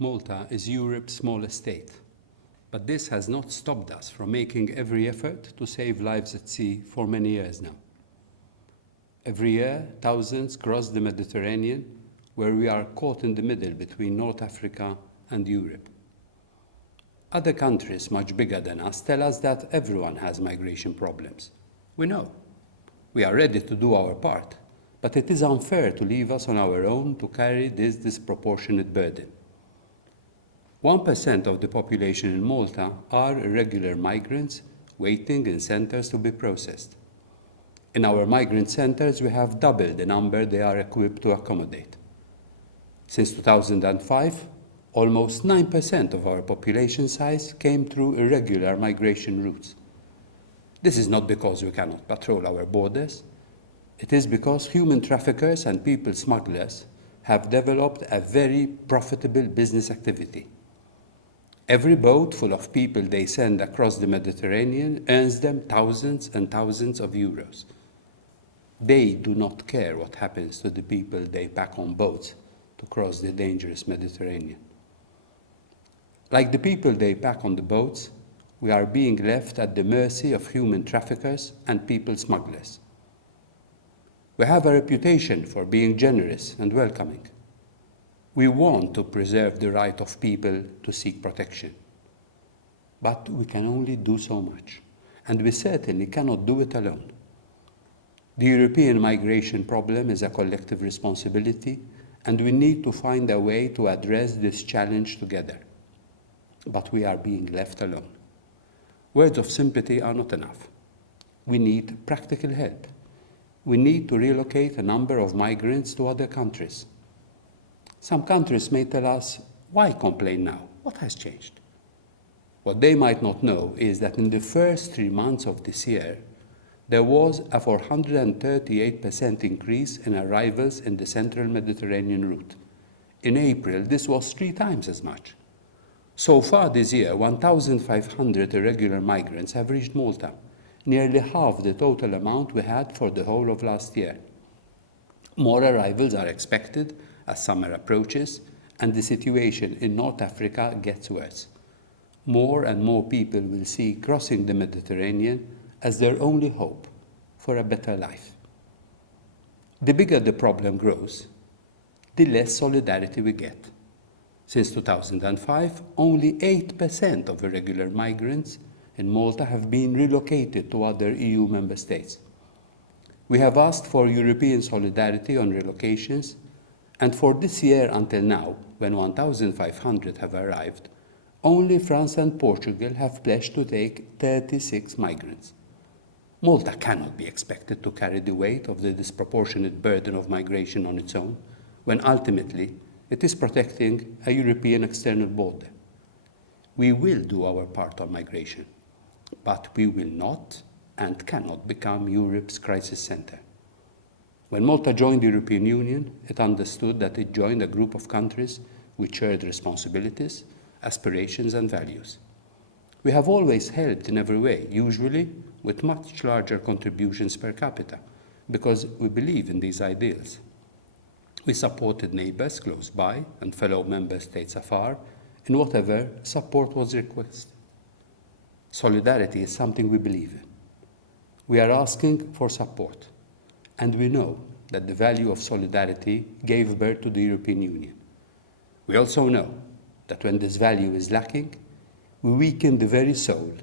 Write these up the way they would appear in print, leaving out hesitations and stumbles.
Malta is Europe's smallest state, but this has not stopped us from making every effort to save lives at sea for many years now. Every year, thousands cross the Mediterranean, where we are caught in the middle between North Africa and Europe. Other countries much bigger than us tell us that everyone has migration problems. We know. We are ready to do our part, but it is unfair to leave us on our own to carry this disproportionate burden. 1% of the population in Malta are irregular migrants waiting in centers to be processed. In our migrant centers, we have doubled the number they are equipped to accommodate. Since 2005, almost 9% of our population size came through irregular migration routes. This is not because we cannot patrol our borders. It is because human traffickers and people smugglers have developed a very profitable business activity. Every boat full of people they send across the Mediterranean earns them thousands and thousands of euros. They do not care what happens to the people they pack on boats to cross the dangerous Mediterranean. Like the people they pack on the boats, we are being left at the mercy of human traffickers and people smugglers. We have a reputation for being generous and welcoming. We want to preserve the right of people to seek protection. But we can only do so much, and we certainly cannot do it alone. The European migration problem is a collective responsibility, and we need to find a way to address this challenge together. But we are being left alone. Words of sympathy are not enough. We need practical help. We need to relocate a number of migrants to other countries. Some countries may tell us, why complain now? What has changed? What they might not know is that in the first 3 months of this year, there was a 438% increase in arrivals in the central Mediterranean route. In April, this was 3 times as much. So far this year, 1,500 irregular migrants have reached Malta, nearly half the total amount we had for the whole of last year. More arrivals are expected as summer approaches and the situation in North Africa gets worse. More and more people will see crossing the Mediterranean as their only hope for a better life. The bigger the problem grows, the less solidarity we get. Since 2005, only 8% of irregular migrants in Malta have been relocated to other EU member states. We have asked for European solidarity on relocations, and for this year until now, when 1,500 have arrived, only France and Portugal have pledged to take 36 migrants. Malta cannot be expected to carry the weight of the disproportionate burden of migration on its own, when ultimately it is protecting a European external border. We will do our part on migration, but we will not and cannot become Europe's crisis center. When Malta joined the European Union, it understood that it joined a group of countries with shared responsibilities, aspirations and values. We have always helped in every way, usually with much larger contributions per capita, because we believe in these ideals. We supported neighbours close by and fellow member states afar in whatever support was requested. Solidarity is something we believe in. We are asking for support, and we know that the value of solidarity gave birth to the European Union. We also know that when this value is lacking, we weaken the very soul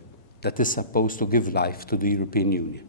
that is supposed to give life to the European Union.